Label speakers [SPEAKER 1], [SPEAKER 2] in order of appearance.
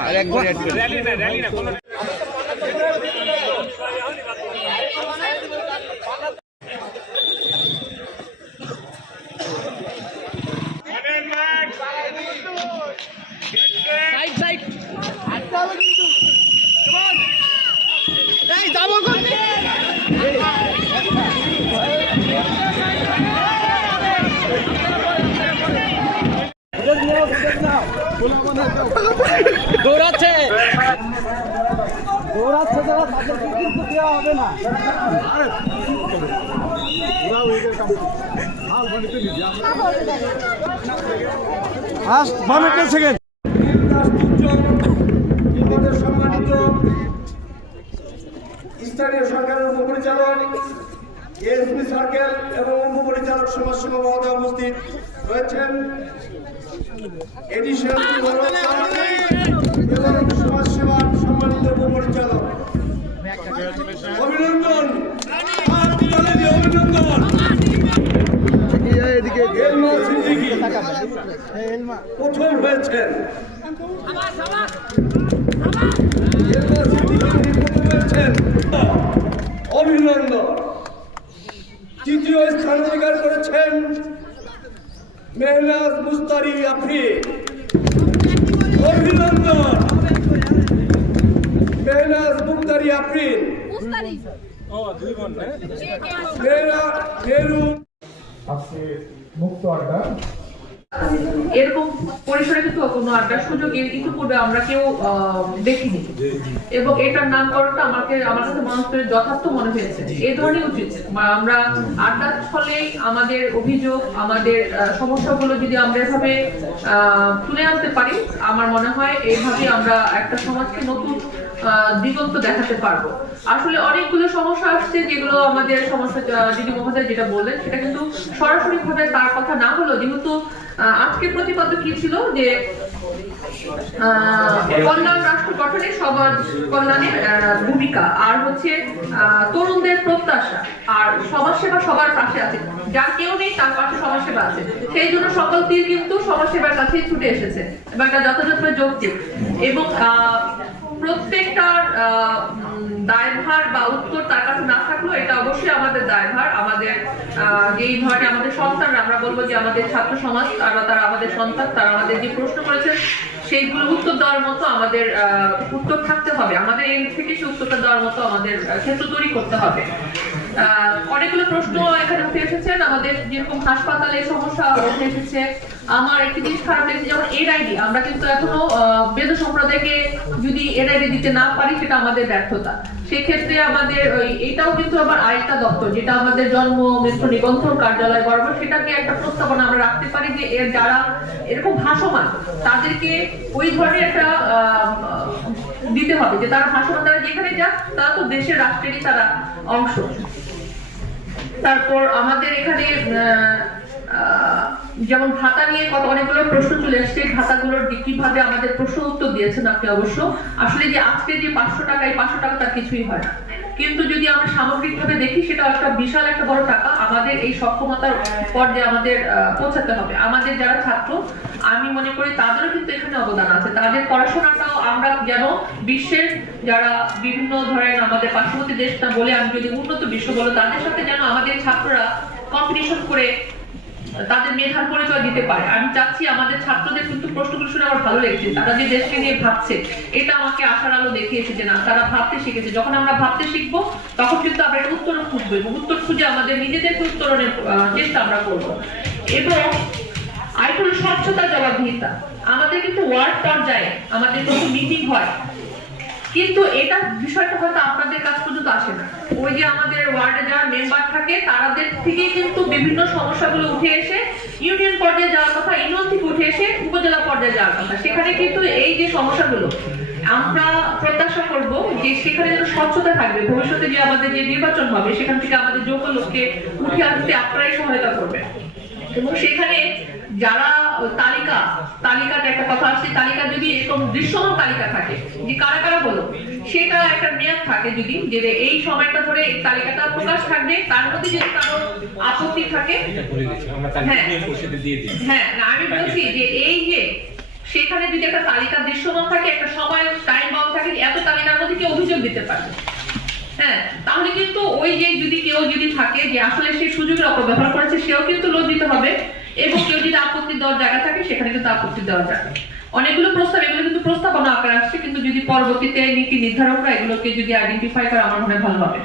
[SPEAKER 1] আর একবার দৌড়াচ্ছে যারা তাদেরকে কিন্তু দেওয়া হবে না। ফার্স্ট ওয়ান সেকেন্ড
[SPEAKER 2] সম্মানিত স্থানীয় সরকারের উপপরিচালক এসপি সার্কেল এবং উপপরিচালক সমাজসেবা মহোদয় উপস্থিত রয়েছেন। এডিশন প্রথম হয়েছেন অভিনন্দন। তৃতীয় স্থান অধিকার করেছেন মেহনাজ মুস্তারি আফরিন অভিনন্দন। মেহনাজ মুস্তারি আফরিন মেহরু
[SPEAKER 3] আজকে মুক্ত আড্ডা।
[SPEAKER 4] এরকম পরিসরে কিন্তু কোনো আড্ডার সুযোগ এর ইতিপূর্বে আমরা কেউ দেখিনি। এবং এটার নামকরণটা আমাকে আমার কাছে মনে যথার্থ মনে হয়েছে। এই ধরনের উচিত। আমরা আড্ডার ফলে আমাদের অভিযোগ আমাদের সমস্যাগুলো যদি আমরা এভাবে তুলে আনতে পারি আমার মনে হয় এইভাবে আমরা একটা সমাজকে নতুন দিগন্ত দেখাতে পারব। আসলে অনেকগুলো সমস্যা আসছে যেগুলো আমাদের সমস্যা দিদি মহোদয় যেটা বললেন সেটা কিন্তু সরাসরি ভাবে তার কথা না হলেও যেহেতু আজকে প্রতিপাদ্য কি ছিল? যে কল্যাণ রাষ্ট্র গঠনে সবার কল্যাণের ভূমিকা। আর হচ্ছে তরুণদের প্রত্যাশা। আর সমাজসেবা সবার পাশে আছে। যার কেউ নেই তার পাশে সমাজসেবা আছে। সেই জন্য সকল তীর কিন্তু সমাজসেবার কাছেই ছুটে এসেছে। এবং যথাযথ যৌক্তিক। এবং আহ, প্রত্যেকটার দায়ভার বা উত্তর তার কাছে না থাকলেও এটা অবশ্যই আমাদের দায়ভার। আমাদের এই ধরনের আমাদের সন্তান আমরা বলব যে আমাদের ছাত্র সমাজ, তারা তারা আমাদের সন্তান, তারা আমাদের যে প্রশ্ন করেছেন সেইগুলো উত্তর দেওয়ার মতো আমাদের উত্তর থাকতে হবে। আমাদের এর থেকে সে উত্তরটা দেওয়ার মতো আমাদের ক্ষেত্র তৈরি করতে হবে। অনেকগুলো প্রশ্ন এখানে উঠে এসেছেন আমাদের যেরকম হাসপাতালে সমস্যা উঠে এসেছে, আমার একটি জিনিস খারাপ লেগেছে, যেমন এর আইডি আমরা কিন্তু এখনও বেদ সম্প্রদায়কে যদি এর আইডি দিতে না পারি, সেটা আমাদের ব্যর্থতা। সেক্ষেত্রে আমাদের ওই এটাও কিন্তু আবার আরেকটা দপ্তর যেটা আমাদের জন্ম মৃত্যু নিবন্ধন কার্যালয় বরাবর সেটাকে একটা প্রস্তাবনা আমরা রাখতে পারি যে এর যারা এরকম ভাসমান তাদেরকে ওই ধরনের একটা দিতে হবে যে তারা ভাসমান তারা যেখানে যাক তারা তো দেশের রাষ্ট্রেরই তারা অংশ। তারপর আমাদের এখানে আহ, যেমন ভাতা নিয়ে কত অনেকগুলো প্রশ্ন চলে আসছে ভাতাগুলোর কীভাবে আমাদের প্রশ্ন উত্তর দিয়েছেন আপনি অবশ্য। আসলে যে আজকে যে পাঁচশো টাকা, এই পাঁচশো টাকা তার কিছুই হয় না। কিন্তু যদি আমরা সামগ্রিকভাবে দেখি, সেটা একটা বিশাল একটা বড় টাকা। আমাদের এই সক্ষমতার পর্যায়ে আমাদের পৌঁছাতে হবে। আমাদের যারা ছাত্র, আমি মনে করি তাদেরও কিন্তু এখানে অবদান আছে। তাদের পড়াশোনাটাও আমরা যেন বিশ্বের যারা বিভিন্ন ধরেন আমাদের পার্শ্ববর্তী দেশ না বলে আমি যদি উন্নত বিশ্ব বলো, তাদের সাথে যেন আমাদের ছাত্ররা কম্পিটিশন করে তাদের মেধার পরিচয় দিতে পারে। আমি চাচ্ছি আমাদের ছাত্রদের কিন্তু প্রশ্নগুলো শুনে আমার ভালো লেগেছে। তারা যে দেশকে নিয়ে ভাবছে, এটা আমাকে আশার আলো দেখিয়েছে যে না, তারা ভাবতে শিখেছে। যখন আমরা ভাবতে শিখব, তখন কিন্তু আমরা একটা উত্তর খুঁজবো এবং উত্তর খুঁজে আমাদের নিজেদেরকে উত্তরণের চেষ্টা আমরা করব। এবং আরেকটা হলো স্বচ্ছতা জবাবদিহিতা আমাদের কিন্তু ওয়ার্ড পর্যায়ে আমাদের কিন্তু মিটিং হয়। কিন্তু এটা বিষয়টা হয়তো আপনাদের কাছ পর্যন্ত আসে না। ওই যে আমাদের ওয়ার্ডে যারা মেম্বার থাকে তাদের থেকে কিন্তু বিভিন্ন সমস্যাগুলো উঠে এসে ইউনিয়ন পর্যায়ে যাওয়ার কথা, ইউনিয়ন থেকে উঠে এসে উপজেলা পর্যায়ে যাওয়ার কথা। সেখানে কিন্তু এই যে সমস্যাগুলো, আমরা প্রত্যাশা করব যে সেখানে যেন স্বচ্ছতা থাকবে। ভবিষ্যতে যে আমাদের যে নির্বাচন হবে, সেখান থেকে আমাদের যোগ্য লোককে উঠে আসতে আপনারাই সহায়তা করবেন। এবং সেখানে যারা তালিকা তালিকাতে একটা কথা আসছে তালিকা যদি এরকম দৃশ্যমান তালিকা থাকে যে কারা কারা হলো সেটা একটা মেয়াদ থাকে যদি যে এই সময়টা ধরে তালিকাটা প্রকাশ থাকবে তার মধ্যে যদি কারও আপত্তি থাকে হ্যাঁ। হ্যাঁ আমি বলছি যে এই যে সেখানে যদি একটা তালিকা দৃশ্যমান থাকে একটা সময় অভিযোগ দিতে পারে হ্যাঁ তাহলে কিন্তু ওই যে যদি কেউ যদি থাকে যে আসলে সেই সুযোগের অপব্যবহার করেছে সেও কিন্তু লজ্জিত হবে এবং কেউ যদি আপত্তি দেওয়ার জায়গা থাকে, সেখানে কিন্তু আপত্তি দেওয়া যাবে অনেকগুলো প্রস্তাব, এগুলো কিন্তু প্রস্তাবনা আকারে আসছে, কিন্তু যদি পরবর্তীতে নীতি নির্ধারকরা এগুলোকে যদি আইডেন্টিফাই করে, আমার মনে ভালো হবে।